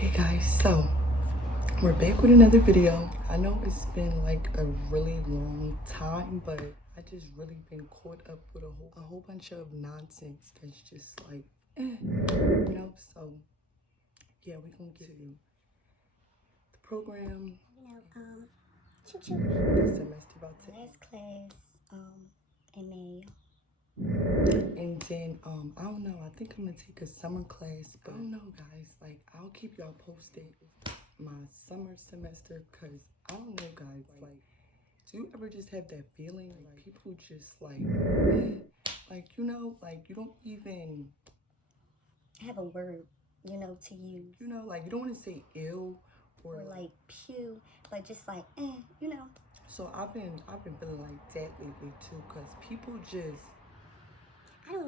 Hey guys, so we're back with another video. I know it's been like a really long time, but I just really been caught up with a whole bunch of nonsense that's just like, so yeah, we're gonna get to the program. Chitchat. The semester about to Last class, in May. And then I don't know, I think I'm gonna take a summer class, but I don't know guys, like I'll keep y'all posted my summer semester, because I don't know guys, like do you ever just have that feeling like people just like like like you don't even have a word, to use. Like you don't want to say ill or like pew, but just like, So I've been feeling like that lately too, because people just I don't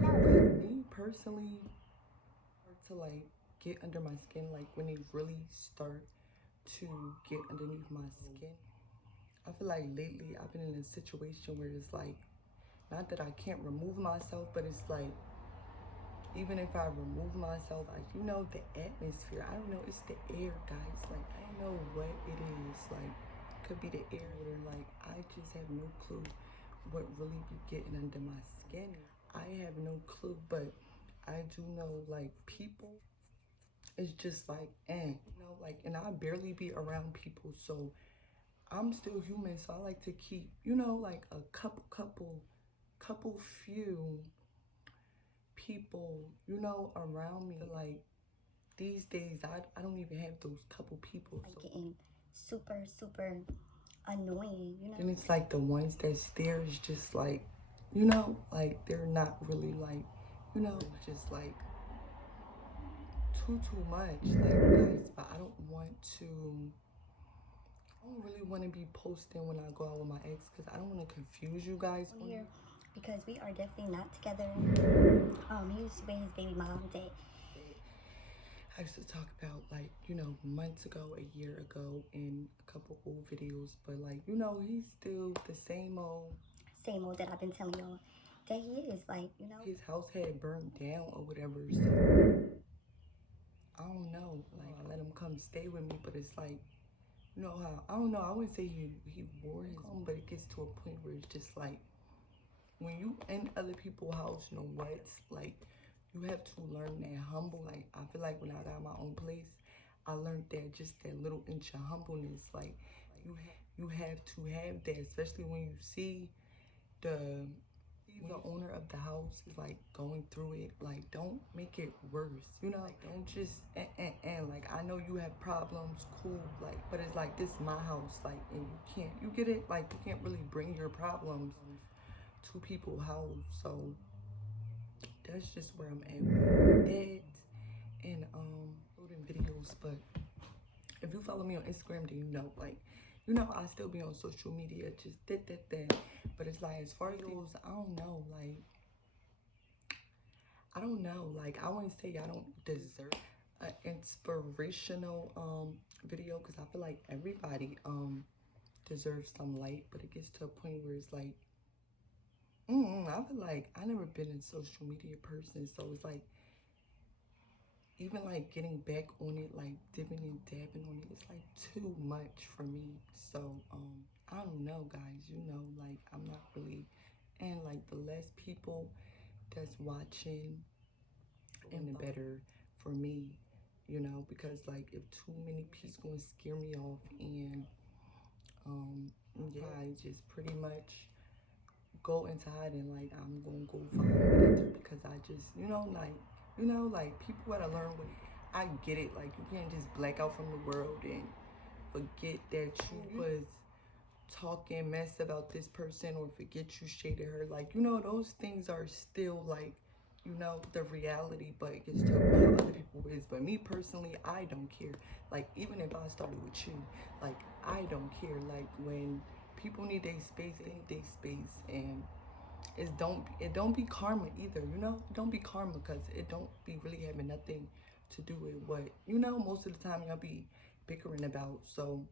know. Me personally, to like get under my skin, like when they really start to get underneath my skin. I feel like lately I've been in a situation where it's like, not that I can't remove myself, but it's like, even if I remove myself, like, the atmosphere, I don't know, it's the air, guys. Like, I don't know what it is. Like, could be the air, or like, I just have no clue what really be getting under my skin. I have no clue, but I do know, like, people, it's just like, like, and I barely be around people, so I'm still human, so I like to keep, like a couple few people, around me. Like these days, I don't even have those couple people. Like getting super annoying, And it's like the ones that's there is just like, like they're not really like, just like too much. Like guys, but I don't really want to be posting when I go out with my ex, because I don't want to confuse you guys here, because we are definitely not together. He used to be his baby mom that I used to talk about, like, months ago, a year ago, in a couple old videos, but like, he's still the same old that I've been telling y'all that he is. Like, his house had burned down or whatever, so I don't know, like I let him come stay with me, but it's like, how, I don't know, I wouldn't say he wore his own, but it gets to a point where it's just like, when you in other people's house, what, like, you have to learn that humble. Like, I feel like when I got my own place, I learned that, just that little inch of humbleness. Like, you have to have that, especially when you see the owner of the house is like going through it. Like, don't make it worse, like, don't just like, I know you have problems, cool, like, but it's like, this my house, like, and you get it, like, you can't really bring your problems to people's house. So that's just where I'm at with that, and loading videos. But if you follow me on Instagram, then like, I still be on social media, just that. But it's like, as far as those, I don't know, like, I wouldn't say I don't deserve an inspirational video, because I feel like everybody deserves some light, but it gets to a point where it's like, I feel like I never been a social media person, so it's like, even like getting back on it, like dipping and dabbing on it, it's like too much for me. So I don't know, guys, like, I'm not really, and like, the less people that's watching, and the better for me, because like, if too many people gonna scare me off, and yeah, I just pretty much go into hiding. Like, I'm gonna go viral, because I just, like, people gotta learn when, I get it, like, you can't just black out from the world and forget that you was talking mess about this person, or forget you shaded her. Like, those things are still like, the reality, but it gets to how other people is. But me personally, I don't care. Like, even if I started with you, like, I don't care. Like, when people need their space, they need their space, and it don't be karma either, don't be karma, because it don't be really having nothing to do with what, most of the time y'all be bickering about. So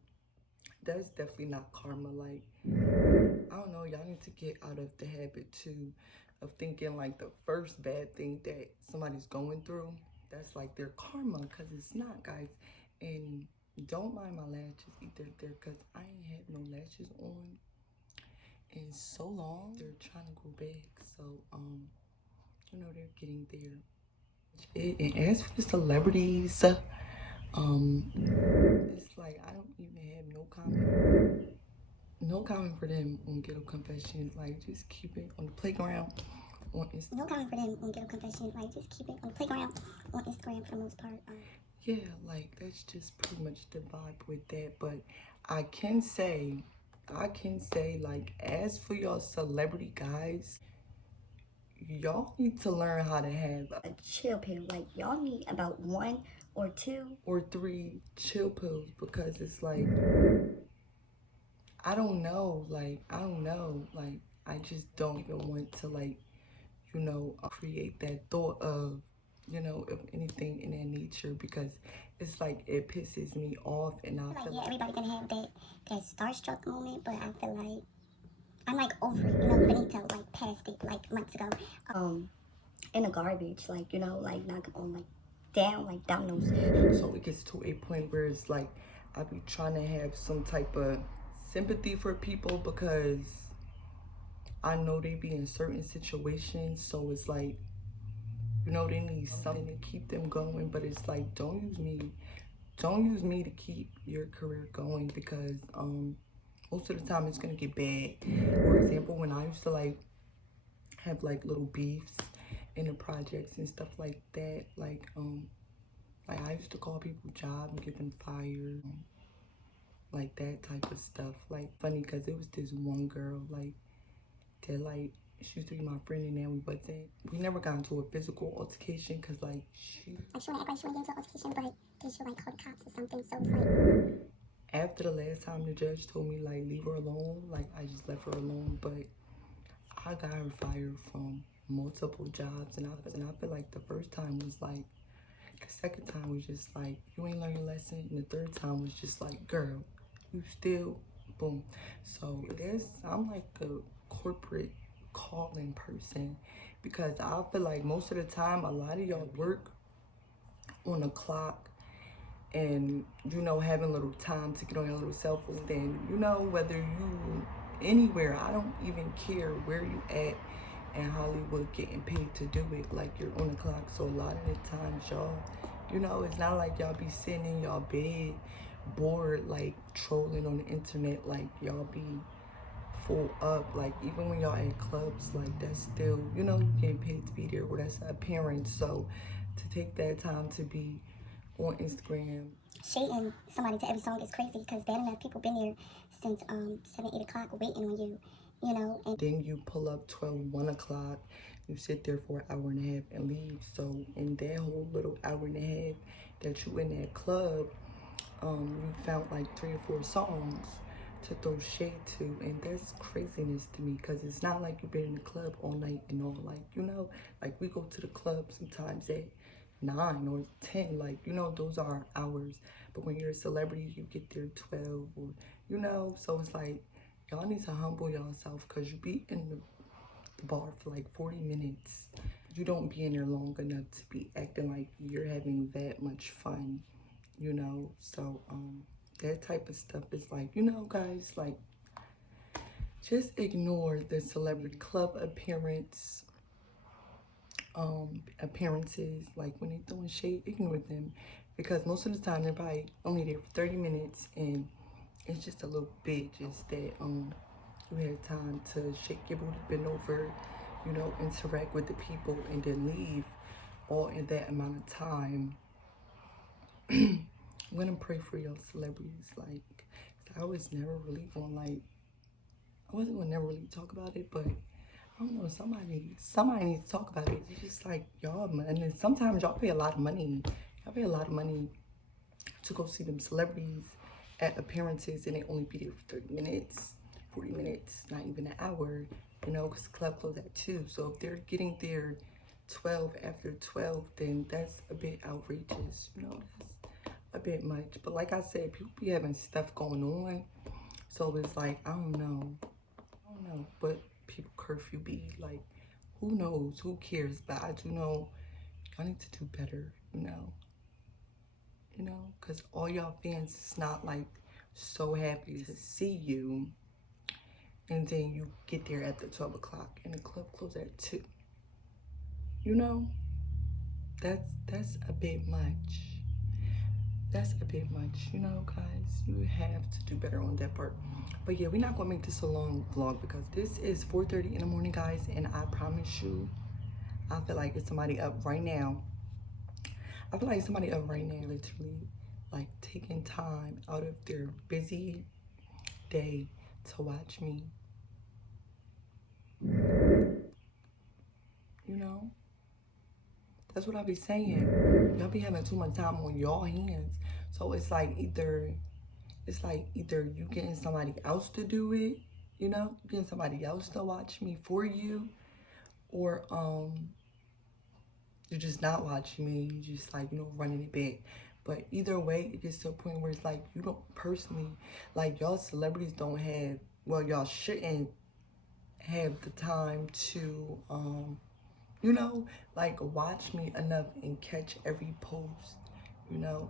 that's definitely not karma. Like, I don't know, y'all need to get out of the habit too of thinking like the first bad thing that somebody's going through that's like their karma, because it's not, guys. And don't mind my lashes either there, because I ain't had no lashes on in so long. They're trying to grow back, so you know, they're getting there. And as for the celebrities, it's like I don't even have no comment for them on Ghetto Confessions. Like, just keep it on the playground on Instagram. No comment for them on Ghetto Confessions. Like, just keep it on the playground on Instagram for the most part. Yeah, like that's just pretty much the vibe with that. But I can say, like, as for y'all celebrity guys, y'all need to learn how to have A chill pill. Like, y'all need about 1 or 2 or 3 chill pills, because it's like, I don't know, like, I just don't even want to, like, you know, create that thought of, you know, of anything in that nature, because it's like it pisses me off. And I feel yeah, everybody gonna have that starstruck moment, but I feel like I'm like over it, you know. Benito like passed it like months ago. In the garbage, like, you know, like not on like down like dominoes. So it gets to a point where it's like I be trying to have some type of sympathy for people, because I know they be in certain situations, so it's like, you know, they need something to keep them going. But it's like, don't use me to keep your career going, because most of the time it's gonna get bad. For example, when I used to like have like little beefs in the projects and stuff like that, like I used to call people jobs and get them fired, like that type of stuff. Like, funny, because it was this one girl, like, that, like, she used to be my friend, and then we never got into a physical altercation, because like she Like, she wanna act like she wanna get into an altercation, but then she'll like call the cops or something. So it's like, after the last time the judge told me like leave her alone, like I just left her alone. But I got her fired from multiple jobs, and I feel like the first time was like, the second time was just like, you ain't learned your lesson, and the third time was just like, girl, you still, boom. So I'm like a corporate calling person, because I feel like most of the time a lot of y'all work on the clock, and, you know, having a little time to get on your little cell phone. Then, you know, whether you anywhere, I don't even care where you at in Hollywood getting paid to do it, like, you're on the clock. So a lot of the times, y'all, you know, it's not like y'all be sitting in y'all bed bored, like trolling on the internet. Like, y'all be full up. Like, even when y'all at clubs, like, that's still, you know, you getting paid to be there, or that's an appearance. So to take that time to be on Instagram shading somebody to every song is crazy, because bad enough people been there since 7, 8 o'clock waiting on you, you know. And then you pull up 12, 1 o'clock, you sit there for an hour and a half and leave. So in that whole little hour and a half that you in that club, you found like 3 or 4 songs to throw shade to. And that's craziness to me, because it's not like you've been in the club all night and all. Like, you know, like, we go to the club sometimes at 9 or 10, like, you know, those are hours. But when you're a celebrity, you get there 12, or, you know. So it's like, y'all need to humble yourself, because you be in the bar for like 40 minutes. You don't be in there long enough to be acting like you're having that much fun, you know. So that type of stuff is like, you know, guys, like, just ignore the celebrity club appearances. Like, when they throwing shade, ignore them, because most of the time they're probably only there for 30 minutes, and it's just a little bit just that you had time to shake your booty, bend over, you know, interact with the people, and then leave all in that amount of time. I'm gonna pray for your celebrities. Like, I was never really on, like, I wasn't gonna never really talk about it, but I don't know, somebody needs to talk about it. It's just like, y'all, and then sometimes y'all pay a lot of money. Y'all pay a lot of money to go see them celebrities at appearances, and they only be there for 30 minutes, 40 minutes, not even an hour, you know, because the club closed at 2. So if they're getting there 12 after 12, then that's a bit outrageous, you know. That's a bit much. But like I said, people be having stuff going on, so it's like, I don't know, but people curfew be like, who knows, who cares? But I do know y'all need to do better, you know, because all y'all fans is not like so happy to see you, and then you get there at the 12 o'clock and the club closes at 2. You know, that's a bit much. That's a bit much, you know, guys. You have to do better on that part. But yeah, we're not gonna make this a long vlog because this is 4:30 in the morning, guys, and I promise you, I feel like it's somebody up right now. I feel like somebody up right now, literally, like taking time out of their busy day to watch me. You know? That's what I be saying. Y'all be having too much time on y'all hands. So it's like either you getting somebody else to do it, you know, getting somebody else to watch me for you, or you're just not watching me, you just like, you know, running it back. But either way, it gets to a point where it's like you don't personally, like y'all celebrities don't have, well, y'all shouldn't have the time to you know, like watch me enough and catch every post, you know.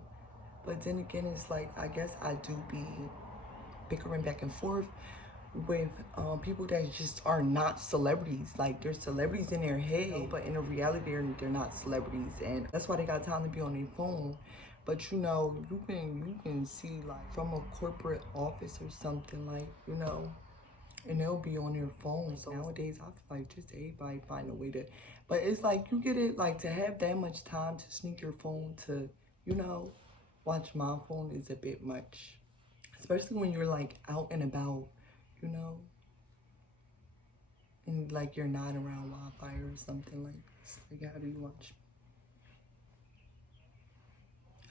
But then again, it's like, I guess I do be bickering back and forth with people that just are not celebrities. Like, they're celebrities in their head, but in a reality, they're not celebrities. And that's why they got time to be on their phone. But, you know, you can see, like, from a corporate office or something, like, you know, and they'll be on their phone. So nowadays, I feel like just everybody find a way to, but it's like, you get it, like, to have that much time to sneak your phone to, you know, watch my phone is a bit much. Especially when you're like out and about, you know, and like you're not around Wi-Fi or something like this. Like, how do you watch?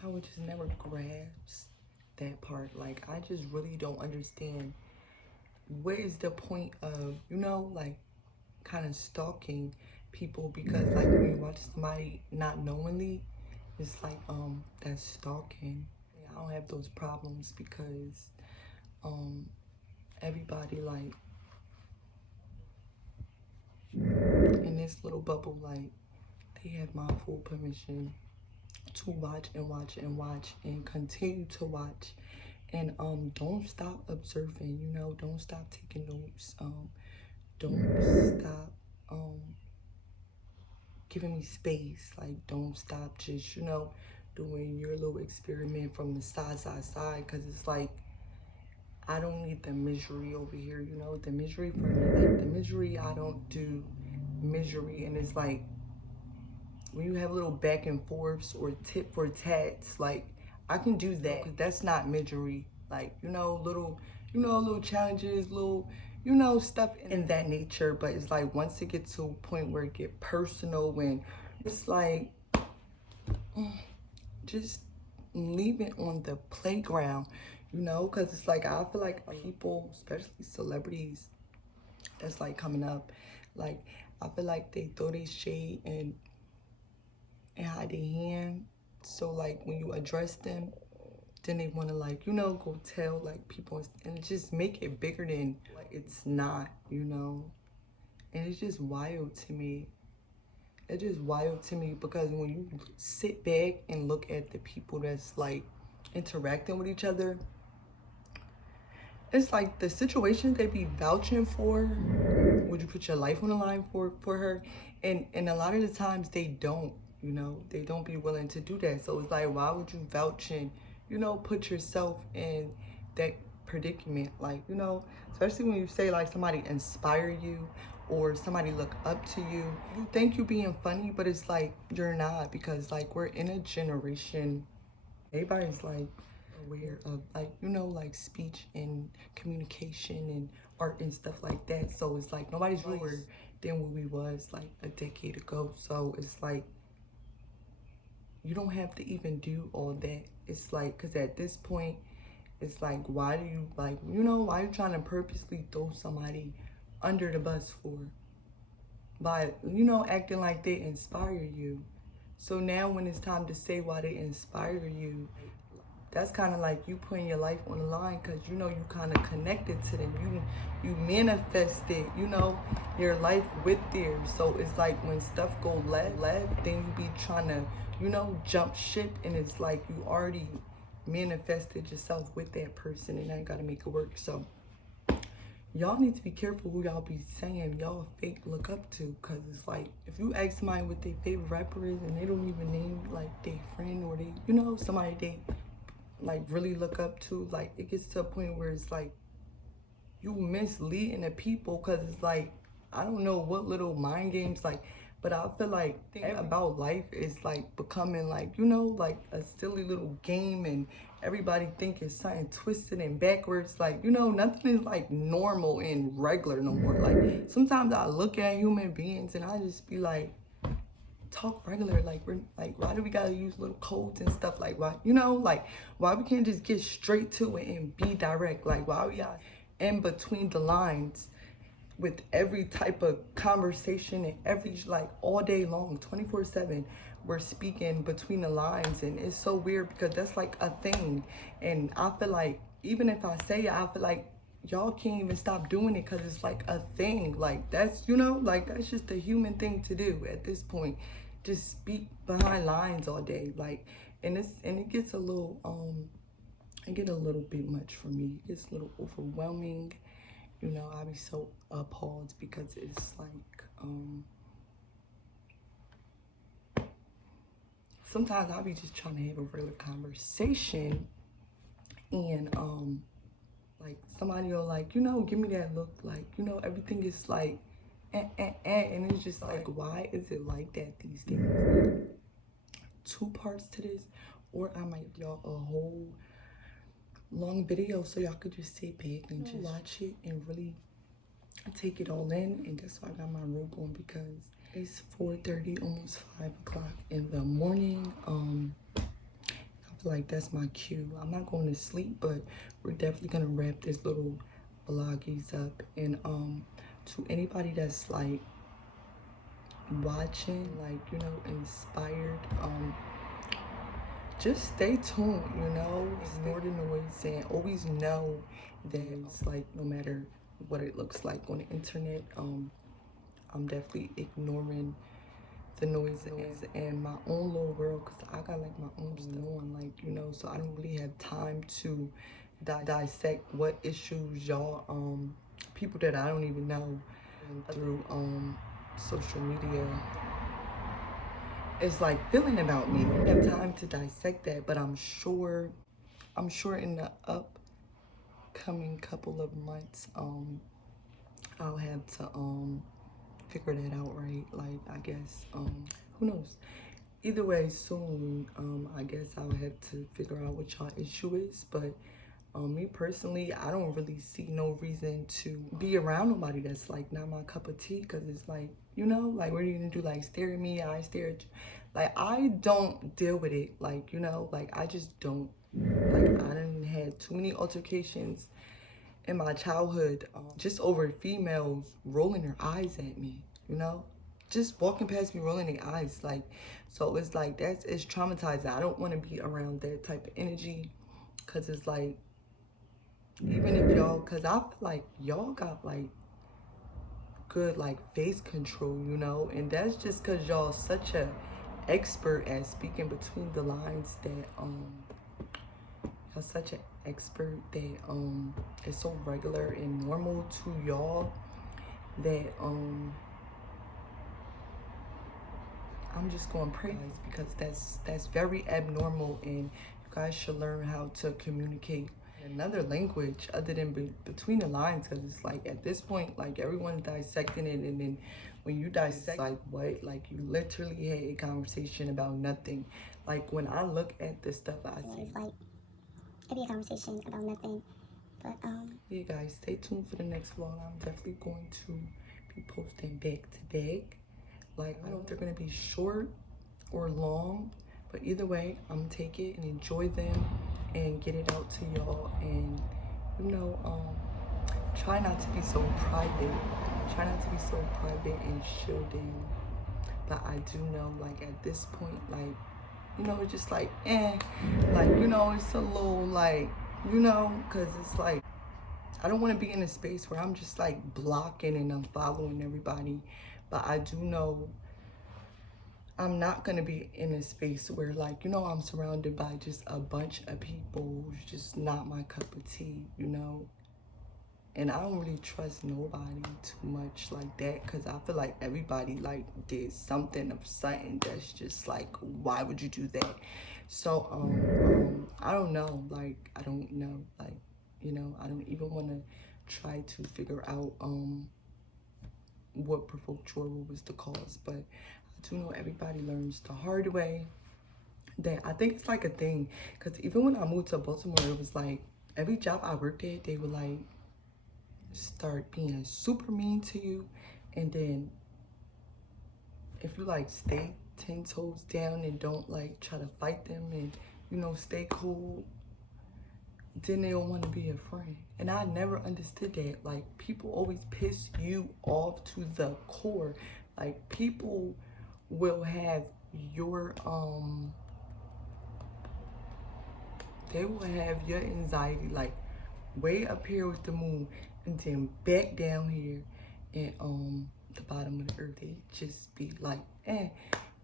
I would just never grasp that part. Like, I just really don't understand what is the point of, you know, like kind of stalking people, because like when you watch somebody not knowingly, it's like that's stalking. I don't have those problems because everybody like in this little bubble, like they have my full permission to watch and watch and watch and continue to watch, and don't stop observing, you know, don't stop taking notes, don't stop giving me space, like don't stop just, you know, doing your little experiment from the side, because it's like I don't need the misery over here, you know, the misery for me, like the misery, I don't do misery. And it's like when you have little back and forths or tit for tats, like I can do that, because that's not misery. Like, you know, little challenges, little, you know, stuff in that nature. But it's like once it gets to a point where it get personal, when it's like just leave it on the playground, you know, because it's like I feel like people, especially celebrities that's like coming up, like I feel like they throw their shade and hide their hand. So like when you address them, then they want to, like, you know, go tell like people and just make it bigger than what it's not, you know. And it's just wild to me. It's just wild to me because when you sit back and look at the people that's like interacting with each other, it's like the situation they be vouching for, would you put your life on the line for her? And a lot of the times they don't, you know, they don't be willing to do that. So it's like, why would you vouch and, you know, put yourself in that predicament? Like, you know, especially when you say like somebody inspire you or somebody look up to you, you think you being funny, but it's like you're not, because like we're in a generation, everybody's like aware of, like, you know, like speech and communication and art and stuff like that. So it's like nobody's really aware than what we was like a decade ago. So it's like you don't have to even do all that. It's like, because at this point it's like, why do you, like, you know, why are you trying to purposely throw somebody under the bus for, by, you know, acting like they inspire you? So now when it's time to say why they inspire you, that's kind of like you putting your life on the line, because you know you kind of connected to them. You manifested, you know, your life with theirs. So it's like when stuff go left, then you be trying to, you know, jump ship, and it's like you already manifested yourself with that person, and now you gotta make it work. So y'all need to be careful who y'all be saying y'all fake look up to, because it's like if you ask somebody what their favorite rapper is and they don't even name like their friend or they, you know, somebody they like really look up to, like it gets to a point where it's like you misleading the people, because it's like I don't know what little mind games, like, but I feel like thinking about life is like becoming like, you know, like a silly little game, and everybody think it's something twisted and backwards. Like, you know, nothing is like normal and regular no more. Like sometimes I look at human beings and I just be like, talk regular. Like we're like, why do we gotta use little codes and stuff? Like why, you know, like why we can't just get straight to it and be direct? Like why we got in between the lines with every type of conversation, and every, like all day long, 24/7, we're speaking between the lines. And it's so weird because that's like a thing. And I feel like even if I say it, I feel like y'all can't even stop doing it, because it's like a thing. Like that's, you know, like that's just a human thing to do at this point. Just speak behind lines all day. Like, and it gets a little it get a little bit much for me. It gets a little overwhelming. You know, I be so appalled, because it's like sometimes I be just trying to have a regular conversation, and like somebody will like, you know, give me that look, like, you know, everything is like and it's just like, why is it like that these days? Two parts to this, or I might give y'all a whole long video so y'all could just sit back and just watch it and really take it all in. And that's why I got my robe on, because it's 4:30, almost 5 o'clock in the morning. I feel like that's my cue. I'm not going to sleep, but we're definitely gonna wrap this little vloggies up. And to anybody that's like watching, like, you know, inspired, just stay tuned, you know, ignore the noise, and always know that it's like no matter what it looks like on the internet, I'm definitely ignoring the noise and my own little world, because I got like my own stuff on, like, you know, so I don't really have time to dissect what issues y'all, people that I don't even know through social media, it's like feeling about me. I don't have time to dissect that, but I'm sure in the upcoming couple of months, I'll have to figure that out, right? Like, I guess, who knows? Either way, soon, I guess I'll have to figure out what y'all issue is. But me personally, I don't really see no reason to be around nobody that's like not my cup of tea, because it's like, you know, like, what are you gonna do? Like, stare at me, I stare at you. Like, I don't deal with it, like, you know, like, I just don't. Like, I done had too many altercations in my childhood, just over females rolling their eyes at me, you know, just walking past me rolling their eyes. Like, so it's like, it's traumatizing. I don't want to be around that type of energy, because it's like, even if y'all, because I feel like y'all got like good like face control, you know, and that's just because y'all such a expert at speaking between the lines, that y'all such an expert that it's so regular and normal to y'all that I'm just going to praise, because that's very abnormal, and you guys should learn how to communicate another language other than between the lines, because it's like at this point, like, everyone's dissecting it, and then when you dissect, like, what, like, you literally had a conversation about nothing. Like, when I look at the stuff I see, it's like it'd be a conversation about nothing. But yeah, guys, stay tuned for the next vlog. I'm definitely going to be posting back to back. Like, I don't know if they're gonna be short or long, but either way, I'm gonna take it and enjoy them and get it out to y'all. And, you know, try not to be so private. Try not to be so private and shielding. But I do know, like, at this point, like, you know, it's just like, like, you know, it's a little like, you know, because it's like, I don't want to be in a space where I'm just like blocking and I'm following everybody. But I do know I'm not going to be in a space where, like, you know, I'm surrounded by just a bunch of people who's just not my cup of tea, you know. And I don't really trust nobody too much like that, because I feel like everybody like did something of something that's just like, why would you do that? So I don't know, like, I don't know, like, you know, I don't even want to try to figure out what provoked you or what was the cause. But I do know everybody learns the hard way. That I think it's like a thing, because even when I moved to Baltimore, it was like every job I worked at, they were like start being super mean to you, and then if you like stay 10 toes down and don't like try to fight them and, you know, stay cool, then they don't want to be your friend. And I never understood that. Like, people always piss you off to the core. Like, people will have your they will have your anxiety like way up here with the moon, and then back down here and the bottom of the earth. They just be like, and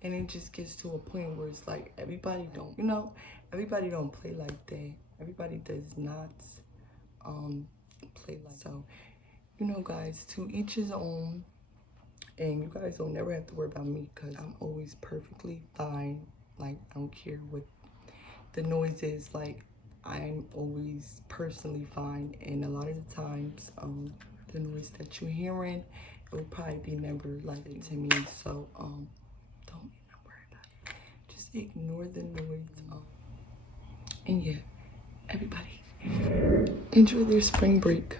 it just gets to a point where it's like everybody don't, you know, everybody don't play like that. Everybody does not play like so. You know, guys, to each his own. And you guys don't never have to worry about me, because I'm always perfectly fine. Like, I don't care what the noise is. Like, I'm always personally fine. And a lot of the times, the noise that you're hearing, it will probably be never like it to me. So, don't even worry about it. Just ignore the noise. And yeah, everybody, enjoy their spring break.